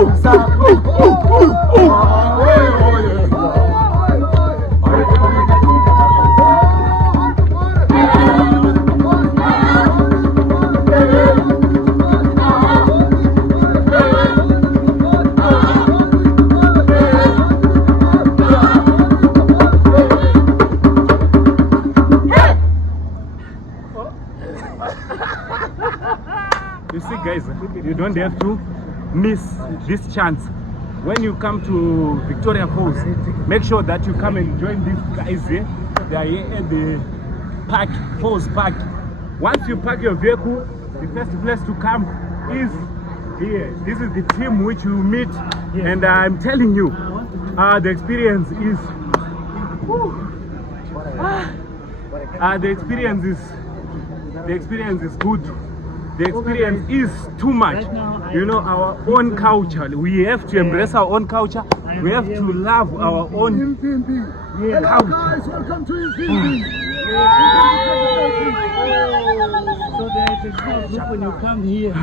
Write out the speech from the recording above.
You see, guys, you don't have to miss this chance. When you come to Victoria Falls, make sure that you come and join these guys here. They are here at the park, Falls Park. Once you park your vehicle, the first place to come is here. This is the team which you meet, and I'm telling you, the experience is the experience is good. The experience is too much. You know, our own culture. We have to embrace our own culture. We have to love our own culture. Hello guys, welcome to Infinity. So that it's good when you come here.